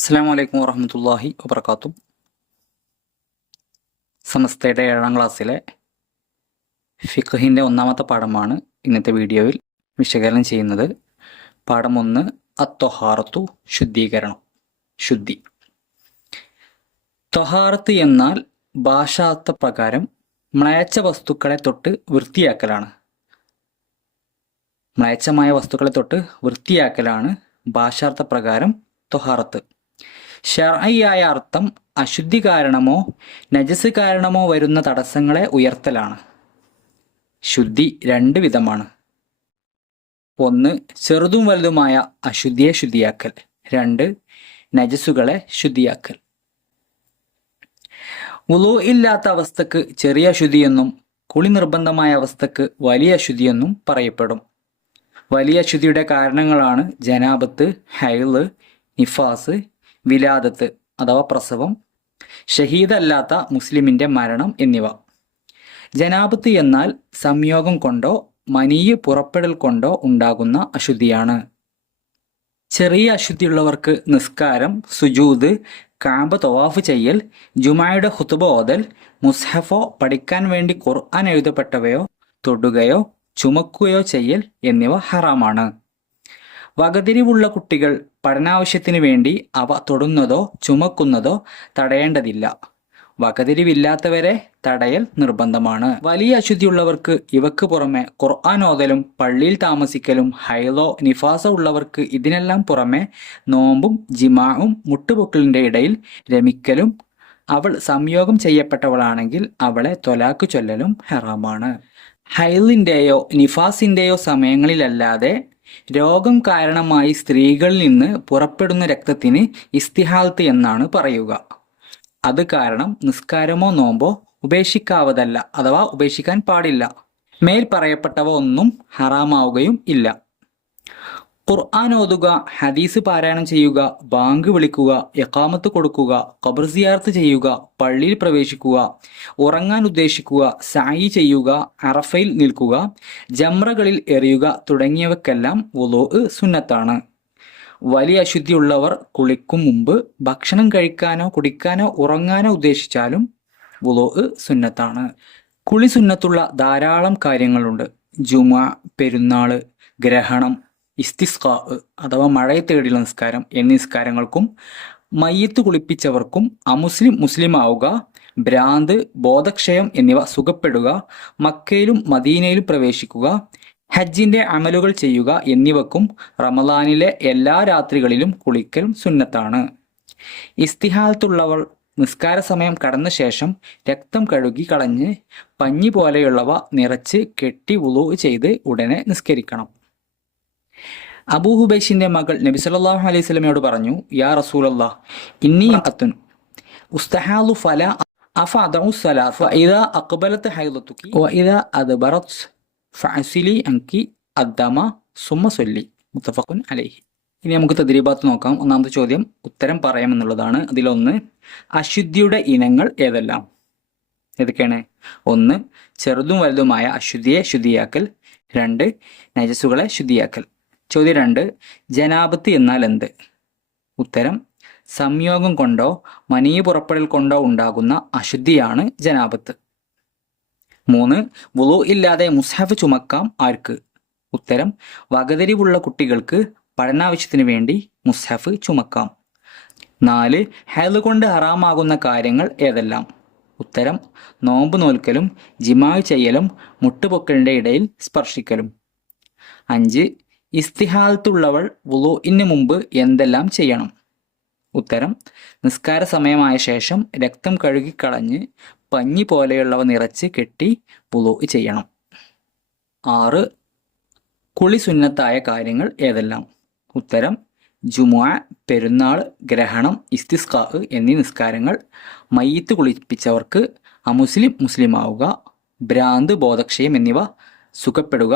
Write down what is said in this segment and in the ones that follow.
അസ്സാം വലൈക്കും വറഹമത്തല്ലാഹി വബർക്കാത്തു സമസ്തയുടെ ഏഴാം ക്ലാസ്സിലെ ഫിഖഹിന്റെ ഒന്നാമത്തെ പാഠമാണ് ഇന്നത്തെ വീഡിയോയിൽ വിശകലനം ചെയ്യുന്നത്. പാഠം ഒന്ന് അത്തൊഹാറത്തു ശുദ്ധീകരണം ശുദ്ധി. തൊഹാറത്ത് എന്നാൽ ഭാഷാർത്ഥ പ്രകാരം മ്ലേച്ഛ വസ്തുക്കളെ തൊട്ട് വൃത്തിയാക്കലാണ്. മ്ലേച്ഛമായ വസ്തുക്കളെ തൊട്ട് വൃത്തിയാക്കലാണ് ഭാഷാർത്ഥ പ്രകാരം തൊഹാറത്ത്. ഷർഅയായ അർത്ഥം അശുദ്ധി കാരണമോ നജസ് കാരണമോ വരുന്ന തടസ്സങ്ങളെ ഉയർത്തലാണ്. ശുദ്ധി രണ്ട് വിധമാണ്. ഒന്ന് ചെറുതും വലുതുമായ അശുദ്ധിയെ ശുദ്ധിയാക്കൽ. രണ്ട് നജസുകളെ ശുദ്ധിയാക്കൽ. ഉളു ഇല്ലാത്ത അവസ്ഥക്ക് ചെറിയ അശുദ്ധിയെന്നും കുളി നിർബന്ധമായ അവസ്ഥക്ക് വലിയ അശുദ്ധിയെന്നും പറയപ്പെടും. വലിയ അശുദ്ധിയുടെ കാരണങ്ങളാണ് ജനാബത്ത് ഹൈൾ നിഫാസ് വിലാദത്ത് അഥവാ പ്രസവം ഷഹീദല്ലാത്ത മുസ്ലിമിന്റെ മരണം എന്നിവ. ജനാബത്ത് എന്നാൽ സംയോഗം കൊണ്ടോ മനീ പുറപ്പെടൽ കൊണ്ടോ ഉണ്ടാകുന്ന അശുദ്ധിയാണ്. ചെറിയ അശുദ്ധിയുള്ളവർക്ക് നിസ്കാരം സുജൂത് കാമ്പ് തൊവാഫ് ചെയ്യൽ ജുമായുടെ ഹുത്തുബ ഓതൽ മുസ്ഹഫോ പഠിക്കാൻ വേണ്ടി ഖുർആൻ എഴുതപ്പെട്ടവയോ തൊടുകയോ ചുമക്കുകയോ ചെയ്യൽ എന്നിവ ഹറാമാണ്. വകതിരിവുള്ള കുട്ടികൾ പഠനാവശ്യത്തിന് വേണ്ടി അവ തൊടുന്നതോ ചുമക്കുന്നതോ തടയേണ്ടതില്ല. വകതിരിവില്ലാത്തവരെ തടയൽ നിർബന്ധമാണ്. വലിയ അശുദ്ധിയുള്ളവർക്ക് ഇവക്ക് പുറമെ ഖുർആൻ ഓതലും പള്ളിയിൽ താമസിക്കലും ഹൈലോ നിഫാസ ഉള്ളവർക്ക് ഇതിനെല്ലാം പുറമെ നോമ്പും ജിമാവും മുട്ടുപൊക്കലിന്റെ ഇടയിൽ രമിക്കലും അവൾ സംയോഗം ചെയ്യപ്പെട്ടവളാണെങ്കിൽ അവളെ തൊലാക്ക് ചൊല്ലലും ഹെറാമാണ്. ഹൈലിന്റെയോ നിഫാസിന്റെയോ സമയങ്ങളിലല്ലാതെ രോഗം കാരണമായി സ്ത്രീകളിൽ നിന്ന് പുറപ്പെടുന്ന രക്തത്തിന് ഇസ്തിഹാൽത്ത് എന്നാണ് പറയുക. അത് കാരണം നിസ്കാരമോ നോമ്പോ ഉപേക്ഷിക്കാവതല്ല അഥവാ ഉപേക്ഷിക്കാൻ പാടില്ല. മേൽ പറയപ്പെട്ടവ ഒന്നും ഹറാമാവുകയും ഇല്ല. ഖുർആൻ ഓതുക ഹദീസ് പാരായണം ചെയ്യുക ബാങ്ക് വിളിക്കുക എക്കാമത്ത് കൊടുക്കുക ഖബർ സിയാർത്ത് ചെയ്യുക പള്ളിയിൽ പ്രവേശിക്കുക ഉറങ്ങാൻ ഉദ്ദേശിക്കുക സായി ചെയ്യുക അറഫയിൽ നിൽക്കുക ജമ്രകളിൽ എറിയുക തുടങ്ങിയവക്കെല്ലാം വുളോ സുന്നത്താണ്. വലിയ അശുദ്ധിയുള്ളവർ കുളിക്കും മുമ്പ് ഭക്ഷണം കഴിക്കാനോ കുടിക്കാനോ ഉറങ്ങാനോ ഉദ്ദേശിച്ചാലും വുളോ സുന്നത്താണ്. കുളി സുന്നത്തുള്ള ധാരാളം കാര്യങ്ങളുണ്ട്. ജുമ പെരുന്നാൾ ഗ്രഹണം ഇസ്തിസ്കാ അഥവാ മഴയെ തേടിയുള്ള നിസ്കാരം എന്നീ നിസ്കാരങ്ങൾക്കും മയ്യത്ത് കുളിപ്പിച്ചവർക്കും അമുസ്ലിം മുസ്ലിം ആവുക ഭ്രാന്ത് ബോധക്ഷയം എന്നിവ സുഖപ്പെടുക മക്കയിലും മദീനയിലും പ്രവേശിക്കുക ഹജ്ജിന്റെ അമലുകൾ ചെയ്യുക എന്നിവക്കും റമദാനിലെ എല്ലാ രാത്രികളിലും കുളിക്കലും സുന്നത്താണ്. ഇസ്തിഹാലത്തുള്ളവൾ നിസ്കാര സമയം കടന്ന ശേഷം രക്തം കഴുകി കളഞ്ഞ് പഞ്ഞി പോലെയുള്ളവ നിറച്ച് കെട്ടി ഉളു ചെയ്ത് ഉടനെ നിസ്കരിക്കണം. അബൂ ഹുബൈഷിന്റെ മകൾ നബി സല്ലാഹു അലൈഹി സ്വലമയോട് പറഞ്ഞു യാ റസൂലല്ലാ ഇന്നി അത്തുൻ ഉസ്തഹാലു ഫല ഫഅസിലി അൻകി അദ്ദമ മുത്തഫഖുൻ അലൈഹി. ഇനി നമുക്ക് തദ്രീബാത്ത് നോക്കാം. ഒന്നാമത്തെ ചോദ്യം ഉത്തരം പറയാമെന്നുള്ളതാണ്. അതിലൊന്ന് അശുദ്ധിയുടെ ഇനങ്ങൾ ഏതെല്ലാം? ഏതൊക്കെയാണ്? ഒന്ന് ചെറുതും വലുതുമായ അശുദ്ധിയെ ശുദ്ധിയാക്കൽ. രണ്ട് നജസുകളെ ശുദ്ധിയാക്കൽ. ചോദ്യം രണ്ട് ജനാപത്ത് എന്നാൽ എന്ത്? ഉത്തരം സംയോഗം കൊണ്ടോ മനീ പുറപ്പെടൽ കൊണ്ടോ ഉണ്ടാകുന്ന അശുദ്ധിയാണ് ജനാപത്ത് മൂന്ന് വുളു ഇല്ലാതെ മുസ്ഹഫ് ചുമക്കാം ആർക്ക്? ഉത്തരം വകതിരിവുള്ള കുട്ടികൾക്ക് പഠനാവശ്യത്തിന് വേണ്ടി മുസ്ഹഫ് ചുമക്കാം. നാല് ഹേദ് കൊണ്ട് ഹറാമാകുന്ന കാര്യങ്ങൾ ഏതെല്ലാം? ഉത്തരം നോമ്പ് നോൽക്കലും ജിമാവ് ചെയ്യലും മുട്ടുപൊക്കലിന്റെ ഇടയിൽ സ്പർശിക്കലും. അഞ്ച് ഇസ്തിഹാലത്തുള്ളവൾ വുളുഇന് മുമ്പ് എന്തെല്ലാം ചെയ്യണം? ഉത്തരം നിസ്കാര സമയമായ ശേഷം രക്തം കഴുകിക്കളഞ്ഞ് പഞ്ഞി പോലെയുള്ളവ നിറച്ച് കെട്ടി വുളു ചെയ്യണം. ആറ് കുളി സുന്നത്തായ കാര്യങ്ങൾ ഏതെല്ലാം? ഉത്തരം ജുമുഅ പെരുന്നാൾ ഗ്രഹണം ഇസ്തിസ്കാ എന്നീ നിസ്കാരങ്ങൾ മയ്യത്ത് കുളിപ്പിച്ചവർക്ക് അമുസ്ലിം മുസ്ലിമാവുക ഭ്രാന്ത് ബോധക്ഷയം എന്നിവ സുഖപ്പെടുക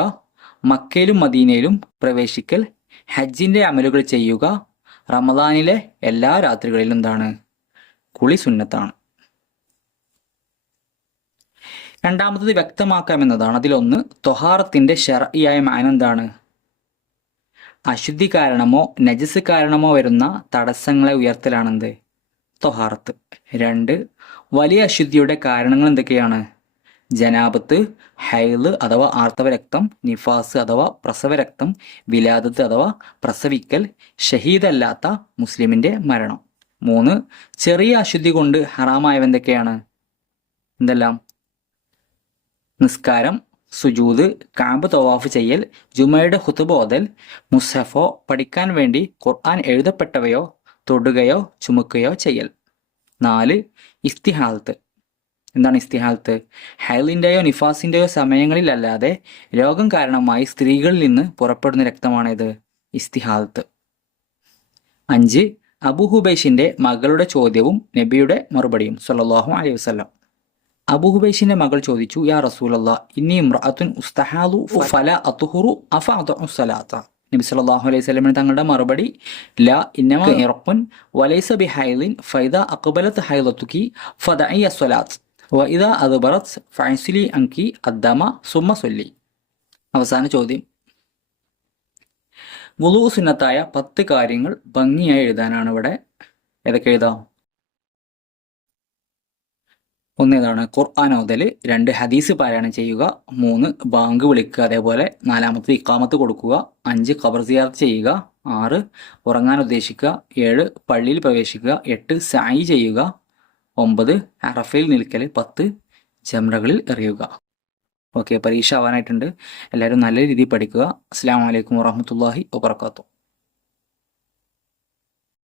മക്കയിലും മദീനയിലും പ്രവേശിക്കൽ ഹജ്ജിന്റെ അമലുകൾ ചെയ്യുക റമദാനിലെ എല്ലാ രാത്രികളിലും എന്താണ് കുളി സുന്നത്താണ്. രണ്ടാമത്തത് വ്യക്തമാക്കാമെന്നതാണ് അതിലൊന്ന് തൊഹാറത്തിന്റെ ഷെറിയായ മാൻ എന്താണ്? അശുദ്ധി കാരണമോ നജസ് കാരണമോ വരുന്ന തടസ്സങ്ങളെ ഉയർത്തലാണെന്ത്? തൊഹാറത്ത്. രണ്ട് വലിയ അശുദ്ധിയുടെ കാരണങ്ങൾ എന്തൊക്കെയാണ്? ജനാപത്ത് ഹൈൽ അഥവാ ആർത്തവരക്തം നിഫാസ് അഥവാ പ്രസവരക്തം വിലാദത്ത് അഥവാ പ്രസവിക്കൽ ഷഹീദല്ലാത്ത മുസ്ലിമിന്റെ മരണം. മൂന്ന് ചെറിയ അശുദ്ധി കൊണ്ട് ഹറാമായവ എന്തൊക്കെയാണ്? എന്തെല്ലാം? നിസ്കാരം സുജൂദ് കാമ്പ് തവാഫ് ചെയ്യൽ ജുമയുടെ ഹുത്തുബോധൽ മുസഫോ പഠിക്കാൻ വേണ്ടി ഖുർആൻ എഴുതപ്പെട്ടവയോ തൊടുകയോ ചുമക്കുകയോ ചെയ്യൽ. നാല് ഇസ്തിഹാലത്ത് എന്താണ് ഇസ്തിഹാലത്ത്? ഹൈലിന്റെയോ നിഫാസിന്റെയോ സമയങ്ങളിലല്ലാതെ രോഗം കാരണമായി സ്ത്രീകളിൽ നിന്ന് പുറപ്പെടുന്ന രക്തമാണിത് ഇസ്തിഹാലത്ത്. അഞ്ച് അബുഹുബൈഷിന്റെ മകളുടെ ചോദ്യവും നബിയുടെ മറുപടിയും സല്ലാഹു അലൈഹി വസല്ലം. അബുഹുബൈഷിന്റെ മകൾ ചോദിച്ചു യാ റസൂലല്ല ഇന്നി ഇമ്രഅത്തുൻ ഉസ്തഹാലു ഫല അത്തുഹുറു അഫ നബി സല്ലല്ലാഹു അലൈഹി സ്വലമിന് തങ്ങളുടെ മറുപടി ല ഇന്നമ ഇറപ്പുൻ വലൈസ ബി ഹൈലിൻ ഫൈദ അക്ബലത്ത് ഹൈലത്തുക്കി ഫദഇ സ്വലാത്ത് വഇദ അദ്ബറത് ഫഅൻസിലി അങ്കി അദ്ദമ സുമ്മ സൊല്ലി. അവസാന ചോദ്യം. വുളു സുന്നത്തായ പത്ത് കാര്യങ്ങൾ ഭംഗിയായി എഴുതാനാണ് ഇവിടെ. ഏതൊക്കെ എഴുതാം? ഒന്നേതാണ് ഖുർആൻ ഓതൽ രണ്ട് ഹദീസ് പാരായണം ചെയ്യുക. മൂന്ന് ബാങ്ക് വിളിക്കുക അതേപോലെ നാലാമത്തെ ഇക്കാമത്ത് കൊടുക്കുക. അഞ്ച് ഖബർ സിയാർത്ത് ചെയ്യുക. ആറ് ഉറങ്ങാൻ ഉദ്ദേശിക്കുക. ഏഴ് പള്ളിയിൽ പ്രവേശിക്കുക. എട്ട് സായി ചെയ്യുക. ഒമ്പത് അറഫയിൽ നിൽക്കൽ പത്ത് ജംറകളിൽ എറിയുക. ഓക്കെ പരീക്ഷ ആവാനായിട്ടുണ്ട്. എല്ലാവരും നല്ല രീതിയിൽ പഠിക്കുക. അസ്സാം വലൈക്കും വാഹമത്തല്ലാഹി വാബർക്കാത്തു